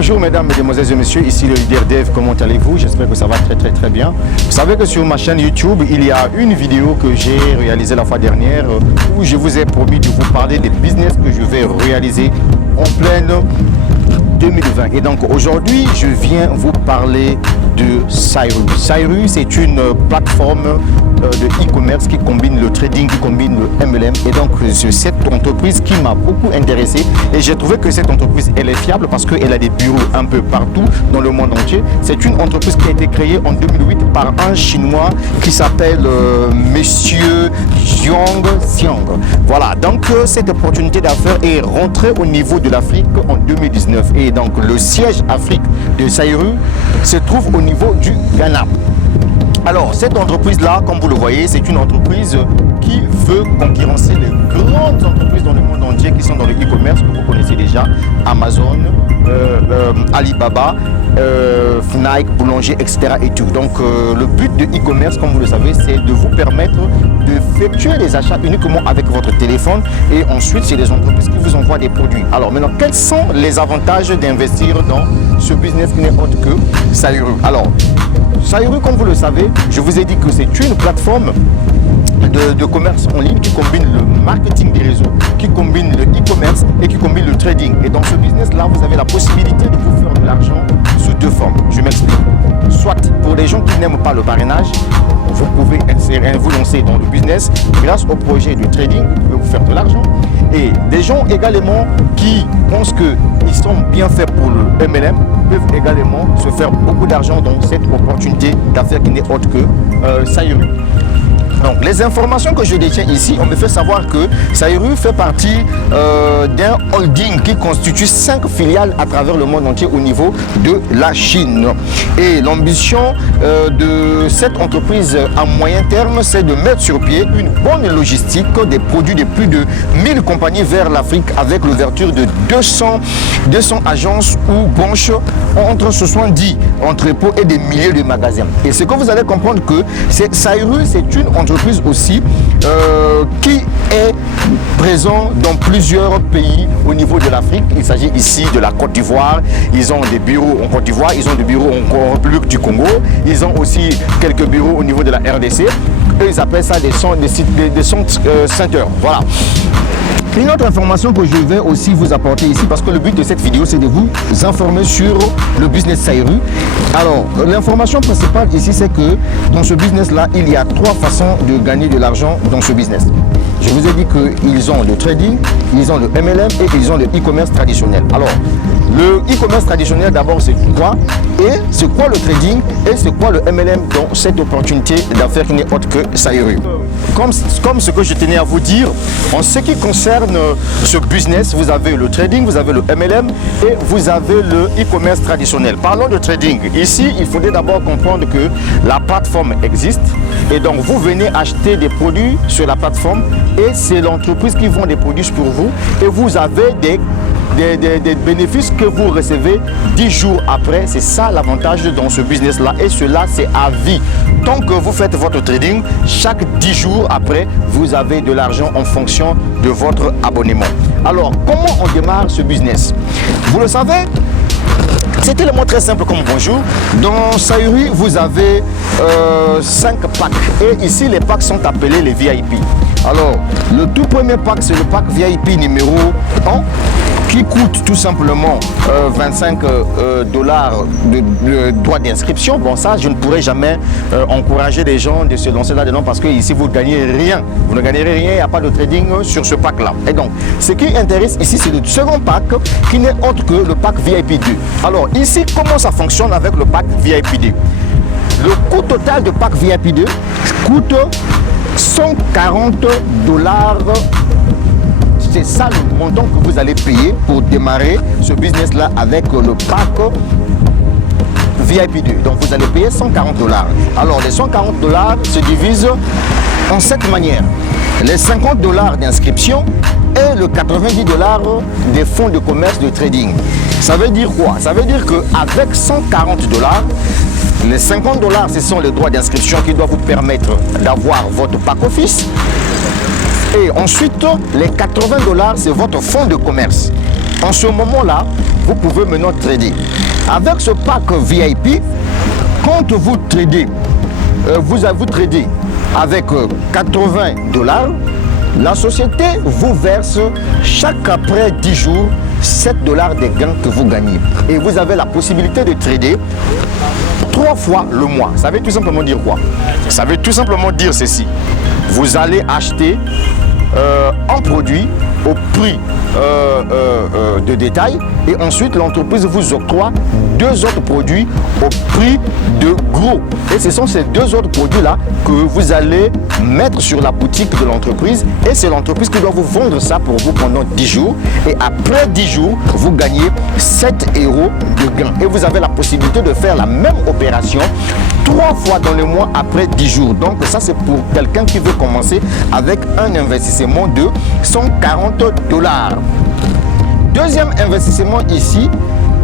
Bonjour mesdames, mesdemoiselles et messieurs, ici le leader Dev, comment allez-vous? J'espère que ça va très bien. Vous savez que sur ma chaîne YouTube, il y a une vidéo que j'ai réalisée la fois dernière où je vous ai promis de vous parler des business que je vais réaliser en pleine 2020. Et donc aujourd'hui, je viens vous parler de Sayru. Sayru, c'est une plateforme de e-commerce qui combine le trading, qui combine le MLM. Et donc c'est cette entreprise qui m'a beaucoup intéressé. Et j'ai trouvé que cette entreprise, elle est fiable parce qu'elle a des bureaux un peu partout dans le monde entier. C'est une entreprise qui a été créée en 2008 par un Chinois qui s'appelle Monsieur Jiang Xiang. Voilà, donc cette opportunité d'affaires est rentrée au niveau de l'Afrique en 2019. Et donc le siège Afrique de Sayru se trouve au niveau du Ghana. Alors cette entreprise-là, comme vous le voyez, c'est une entreprise qui veut concurrencer les grandes entreprises dans le monde entier qui sont dans le e-commerce, que vous connaissez déjà, Amazon, Alibaba, Fnac, Boulanger, etc. et tout. Donc le but de e-commerce, comme vous le savez, c'est de vous permettre d'effectuer les achats uniquement avec votre téléphone et ensuite c'est les entreprises qui vous envoient des produits. Alors maintenant, quels sont les avantages d'investir dans ce business qui n'est autre que Sayru? Alors, Sayru, comme vous le savez, je vous ai dit que c'est une plateforme de commerce en ligne qui combine le marketing des réseaux, qui combine le e-commerce et qui combine le trading. Et dans ce business-là, vous avez la possibilité de vous faire de l'argent sous deux formes. Je m'explique. Soit pour les gens qui n'aiment pas le parrainage, vous pouvez vous lancer dans le business grâce au projet du trading, vous pouvez vous faire de l'argent. Et des gens également qui pensent qu'ils sont bien faits pour le MLM peuvent également se faire beaucoup d'argent dans cette opportunité d'affaires qui n'est autre que Sayru. Donc les informations que je détiens ici, on me fait savoir que Sayru fait partie d'un holding qui constitue 5 filiales à travers le monde entier au niveau de la Chine. Et l'ambition de cette entreprise à moyen terme, c'est de mettre sur pied une bonne logistique des produits de plus de 1000 compagnies vers l'Afrique avec l'ouverture de 200 agences ou branches entre 70 entrepôts et des milliers de magasins. Et ce que vous allez comprendre que Sayru, c'est une entreprise aussi qui est présent dans plusieurs pays au niveau de l'Afrique. Il s'agit ici de la Côte d'Ivoire, ils ont des bureaux en Côte d'Ivoire, ils ont des bureaux en République du Congo, ils ont aussi quelques bureaux au niveau de la RDC et ils appellent ça des centers. Voilà. Une autre information que je vais aussi vous apporter ici, parce que le but de cette vidéo c'est de vous informer sur le business Sayru. Alors l'information principale ici c'est que dans ce business là il y a 3 façons de gagner de l'argent dans ce business. Je vous ai dit qu'ils ont le trading, ils ont le MLM et ils ont le e-commerce traditionnel. Alors le e-commerce traditionnel d'abord c'est quoi, et c'est quoi le trading, et c'est quoi le MLM dans cette opportunité d'affaires qui n'est autre que Sayru. Comme ce que je tenais à vous dire, en ce qui concerne ce business, vous avez le trading, vous avez le MLM et vous avez le e-commerce traditionnel. Parlons de trading. Ici, il faudrait d'abord comprendre que la plateforme existe et donc vous venez acheter des produits sur la plateforme et c'est l'entreprise qui vend des produits pour vous et vous avez des bénéfices que vous recevez 10 jours après. C'est ça l'avantage dans ce business là et cela c'est à vie. Tant que vous faites votre trading, chaque 10 jours après vous avez de l'argent en fonction de votre abonnement. Alors comment on démarre ce business? Vous le savez, c'est tellement très simple comme bonjour. Dans Sayru, vous avez 5 packs et ici les packs sont appelés les VIP. Alors le tout premier pack c'est le pack VIP numéro 1 qui coûte tout simplement 25 $ de droit d'inscription. Bon, ça, je ne pourrais jamais encourager les gens de se lancer là-dedans parce que ici, vous ne gagnez rien. Vous ne gagnerez rien, il n'y a pas de trading sur ce pack-là. Et donc, ce qui intéresse ici, c'est le second pack qui n'est autre que le pack VIP 2. Alors, ici, comment ça fonctionne avec le pack VIP 2? Le coût total de pack VIP 2 coûte 140 $. C'est ça le montant que vous allez payer pour démarrer ce business-là avec le pack VIP 2. Donc vous allez payer 140 $. Alors les 140 $ se divisent en 7 manières. Les 50 $ d'inscription et le 90 $ des fonds de commerce de trading. Ça veut dire quoi? Ça veut dire qu'avec 140 $, les 50 $, ce sont les droits d'inscription qui doivent vous permettre d'avoir votre pack office. Et ensuite, les 80 $, c'est votre fonds de commerce. En ce moment-là, vous pouvez maintenant trader. Avec ce pack VIP, quand vous tradez, vous tradez avec 80 $, la société vous verse chaque après 10 jours 7 $ des gains que vous gagnez. Et vous avez la possibilité de trader 3 fois le mois. Ça veut tout simplement dire quoi? Ça veut tout simplement dire ceci. Vous allez acheter un produit au prix de détail et ensuite l'entreprise vous octroie 2 autres produits au prix de gros. Et ce sont ces 2 autres produits-là que vous allez mettre sur la boutique de l'entreprise et c'est l'entreprise qui doit vous vendre ça pour vous pendant 10 jours. Et après 10 jours, vous gagnez 7 € de gain. Et vous avez la possibilité de faire la même opération 3 fois dans le mois après 10 jours. Donc ça c'est pour quelqu'un qui veut commencer avec un investissement de 140 $. Deuxième investissement ici,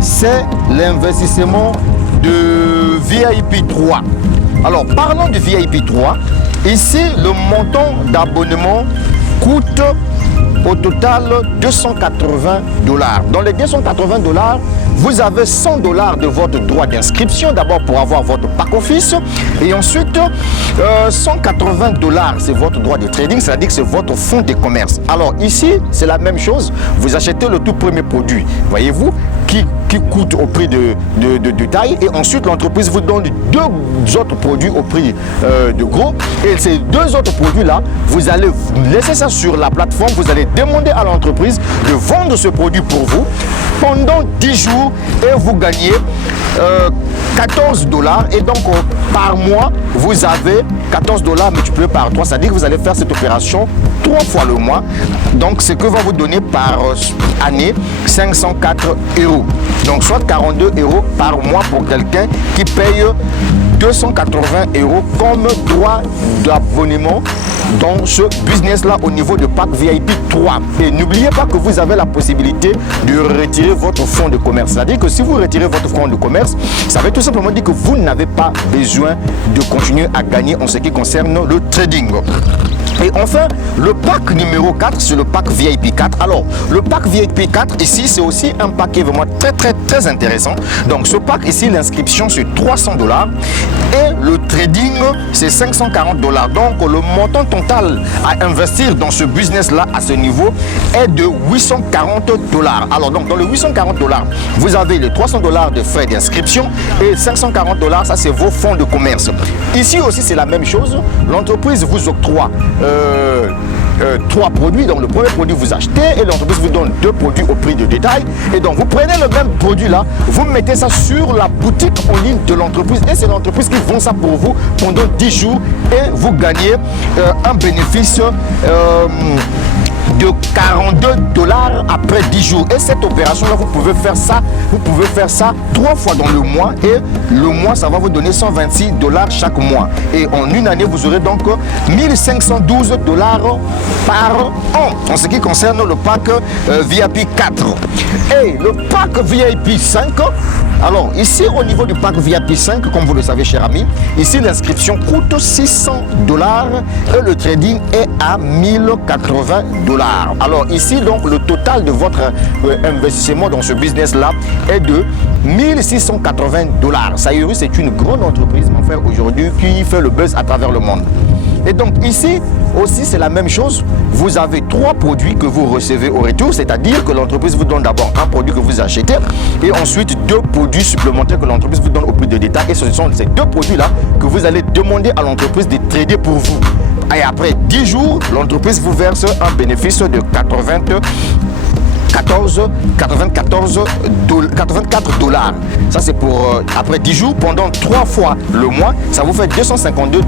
c'est l'investissement de VIP 3. Alors parlons du VIP 3. Ici, le montant d'abonnement coûte au total 280 $. Dans les 280 $, vous avez 100 $ de votre droit d'inscription, d'abord pour avoir votre pack office, et ensuite 180 $, c'est votre droit de trading, c'est-à-dire que c'est votre fonds de commerce. Alors ici, c'est la même chose, vous achetez le tout premier produit, voyez-vous, qui coûte au prix de taille, et ensuite l'entreprise vous donne 2 autres produits au prix de gros, et ces 2 autres produits-là, vous allez laisser ça sur la plateforme, vous allez demander à l'entreprise de vendre ce produit pour vous pendant 10 jours et vous gagnez 14 $. Et donc par mois, vous avez 14 $ multiplié par 3, c'est-à-dire que vous allez faire cette opération 3 fois le mois. Donc ce que va vous donner par année 504 €. Donc soit 42 € par mois pour quelqu'un qui paye 280 € comme droit d'abonnement dans ce business-là au niveau de pack VIP 3. Et n'oubliez pas que vous avez la possibilité de retirer votre fonds de commerce. C'est-à-dire que si vous retirez votre fonds de commerce, ça veut tout simplement dire que vous n'avez pas besoin de continuer à gagner en ce qui concerne le trading. Et enfin, le pack numéro 4, c'est le pack VIP 4. Alors, le pack VIP 4, ici, c'est aussi un pack qui est vraiment très intéressant. Donc, ce pack, ici, l'inscription, c'est 300 $ et le trading, c'est 540 $. Donc, le montant total à investir dans ce business-là, à ce niveau, est de 840 $. Alors, donc, dans le 840 $, vous avez les 300 $ de frais d'inscription et 540 $, ça, c'est vos fonds de commerce. Ici aussi, c'est la même chose. L'entreprise vous octroie 3 produits. Donc le premier produit vous achetez et l'entreprise vous donne 2 produits au prix de détail. Et donc vous prenez le même produit là, vous mettez ça sur la boutique en ligne de l'entreprise et c'est l'entreprise qui vend ça pour vous pendant 10 jours et vous gagnez un bénéfice de 42 $ après 10 jours. Et cette opération là, vous pouvez faire ça 3 fois dans le mois et le mois ça va vous donner 126 $ chaque mois. Et en une année vous aurez donc 1512 $ par an en ce qui concerne le pack VIP 4. Et le pack VIP 5, alors ici au niveau du pack VIP 5, comme vous le savez chers amis, ici l'inscription coûte 600 $ et le trading est à 1080 $. Alors ici donc le total de votre investissement dans ce business là est de 1680 $. Sayuri, c'est une grande entreprise mon frère aujourd'hui qui fait le buzz à travers le monde. Et donc ici aussi c'est la même chose, vous avez 3 produits que vous recevez au retour, c'est-à-dire que l'entreprise vous donne d'abord un produit que vous achetez et ensuite 2 produits supplémentaires que l'entreprise vous donne au prix de détail et ce sont ces 2 produits là que vous allez demander à l'entreprise de trader pour vous. Et après 10 jours, l'entreprise vous verse un bénéfice de 84 $. Ça c'est pour après 10 jours, pendant 3 fois le mois, ça vous fait 252 $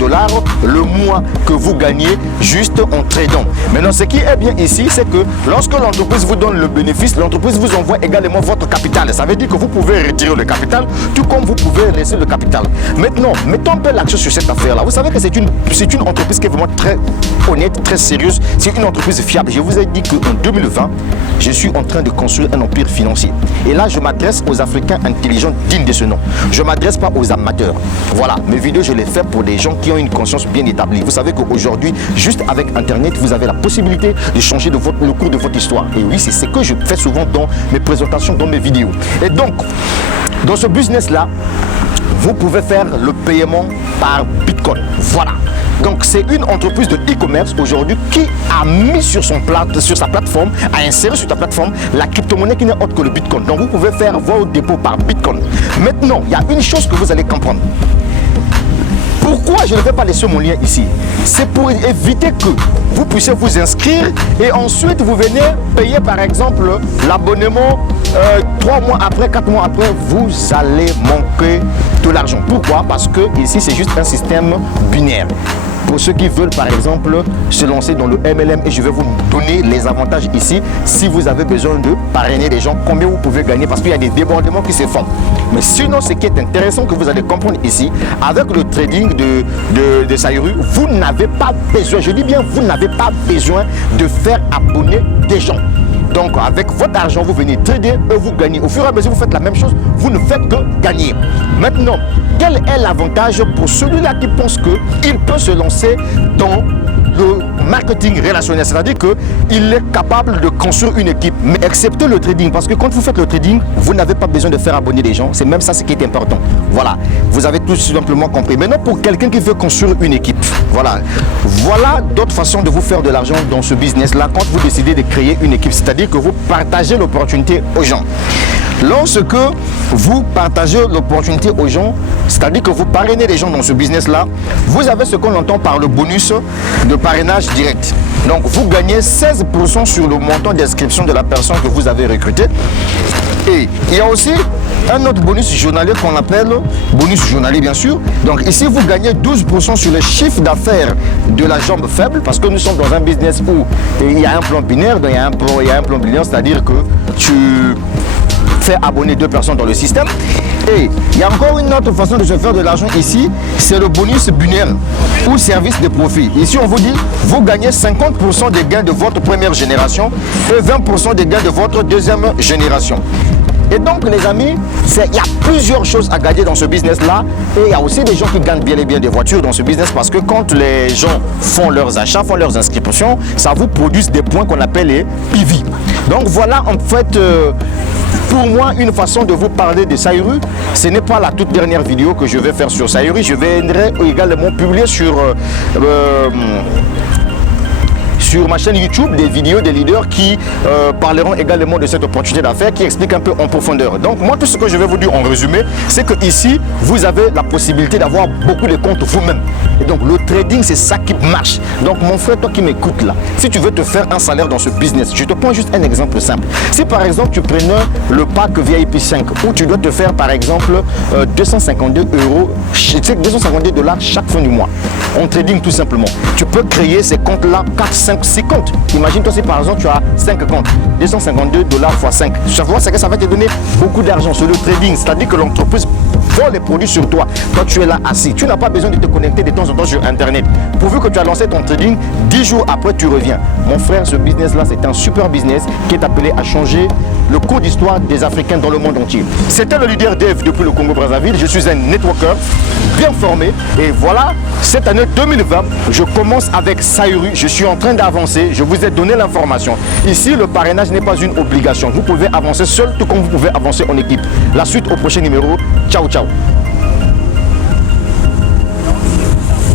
le mois que vous gagnez juste en tradant. Maintenant ce qui est bien ici, c'est que lorsque l'entreprise vous donne le bénéfice, l'entreprise vous envoie également votre capital. Ça veut dire que vous pouvez retirer le capital, tout comme vous pouvez laisser le capital. Maintenant, mettons un peu l'accent sur cette affaire-là. Vous savez que c'est une entreprise qui est vraiment très honnête, très sérieuse. C'est une entreprise fiable. Je vous ai dit qu'en 2020, je suis en train de construire un empire financier. Et là, je m'adresse aux Africains intelligents dignes de ce nom. Je ne m'adresse pas aux amateurs. Voilà, mes vidéos, je les fais pour des gens qui ont une conscience bien établie. Vous savez qu'aujourd'hui, juste avec Internet, vous avez la possibilité de changer le cours de votre histoire. Et oui, c'est ce que je fais souvent dans mes présentations, dans mes vidéos. Et donc, dans ce business-là, vous pouvez faire le paiement par Bitcoin. Voilà. Donc c'est une entreprise de e-commerce aujourd'hui qui a mis sur sa plateforme, a inséré sur ta plateforme la crypto-monnaie qui n'est autre que le Bitcoin. Donc vous pouvez faire vos dépôts par Bitcoin. Maintenant, il y a une chose que vous allez comprendre. Pourquoi je ne vais pas laisser mon lien ici? C'est pour éviter que vous puissiez vous inscrire et ensuite vous venez payer par exemple l'abonnement 3 mois après, 4 mois après, vous allez manquer de l'argent. Pourquoi? Parce que ici c'est juste un système binaire. Pour ceux qui veulent par exemple se lancer dans le MLM, et je vais vous donner les avantages ici si vous avez besoin de parrainer les gens, combien vous pouvez gagner parce qu'il y a des débordements qui se font. Mais sinon, ce qui est intéressant que vous allez comprendre ici, avec le trading de Sayuru, vous n'avez pas besoin, je dis bien vous n'avez pas besoin de faire abonner des gens. Donc avec votre argent, vous venez trader et vous gagnez. Au fur et à mesure, vous faites la même chose, vous ne faites que gagner. Maintenant, quel est l'avantage pour celui-là qui pense qu'il peut se lancer dans le marketing relationnel, c'est-à-dire qu'il est capable de construire une équipe, mais excepté le trading, parce que quand vous faites le trading, vous n'avez pas besoin de faire abonner des gens, c'est même ça ce qui est important. Voilà, vous avez tout simplement compris. Maintenant, pour quelqu'un qui veut construire une équipe, voilà d'autres façons de vous faire de l'argent dans ce business-là quand vous décidez de créer une équipe, c'est-à-dire que vous partagez l'opportunité aux gens. Lorsque vous partagez l'opportunité aux gens, c'est-à-dire que vous parrainez les gens dans ce business-là, vous avez ce qu'on entend par le bonus de parrainage direct. Donc, vous gagnez 16% sur le montant d'inscription de la personne que vous avez recrutée. Et il y a aussi un autre bonus journalier qu'on appelle bonus journalier, bien sûr. Donc, ici, vous gagnez 12% sur le chiffre d'affaires de la jambe faible, parce que nous sommes dans un business où il y a un plan binaire, donc il y a un plan binaire, c'est-à-dire que tu faire abonner 2 personnes dans le système. Et il y a encore une autre façon de se faire de l'argent ici, c'est le bonus binaire ou service de profit. Ici, on vous dit, vous gagnez 50% des gains de votre première génération et 20% des gains de votre deuxième génération. Et donc les amis, il y a plusieurs choses à gagner dans ce business-là. Et il y a aussi des gens qui gagnent bien et bien des voitures dans ce business parce que quand les gens font leurs achats, font leurs inscriptions, ça vous produit des points qu'on appelle les PV. Donc voilà en fait pour moi une façon de vous parler de Sayuru. Ce n'est pas la toute dernière vidéo que je vais faire sur Sayuru. Je viendrai également publier sur ma chaîne YouTube des vidéos des leaders qui parleront également de cette opportunité d'affaires, qui expliquent un peu en profondeur. Donc moi, tout ce que je vais vous dire en résumé, c'est que ici vous avez la possibilité d'avoir beaucoup de comptes vous-même. Et donc le trading, c'est ça qui marche. Donc mon frère, toi qui m'écoutes là, si tu veux te faire un salaire dans ce business, je te prends juste un exemple simple. Si par exemple tu prenais le pack VIP 5 où tu dois te faire par exemple 252 $, chaque fin du mois en trading tout simplement, tu peux créer ces comptes là 4, 5, 6 comptes. Imagine-toi si par exemple tu as 5 comptes, 252 $ x 5. Tu vois, c'est que ça va te donner beaucoup d'argent sur le trading, c'est-à-dire que l'entreprise vend les produits sur toi. Toi, tu es là assis. Tu n'as pas besoin de te connecter de temps en temps sur Internet. Pourvu que tu as lancé ton trading, 10 jours après, tu reviens. Mon frère, ce business-là, c'est un super business qui est appelé à changer le cours d'histoire des Africains dans le monde entier. C'était le leader Dev depuis le Congo-Brazzaville. Je suis un networker bien formé. Et voilà, cette année 2020, je commence avec Sayuru. Je suis en train d'avancer. Je vous ai donné l'information. Ici, le parrainage n'est pas une obligation. Vous pouvez avancer seul, tout comme vous pouvez avancer en équipe. La suite au prochain numéro. Ciao, ciao.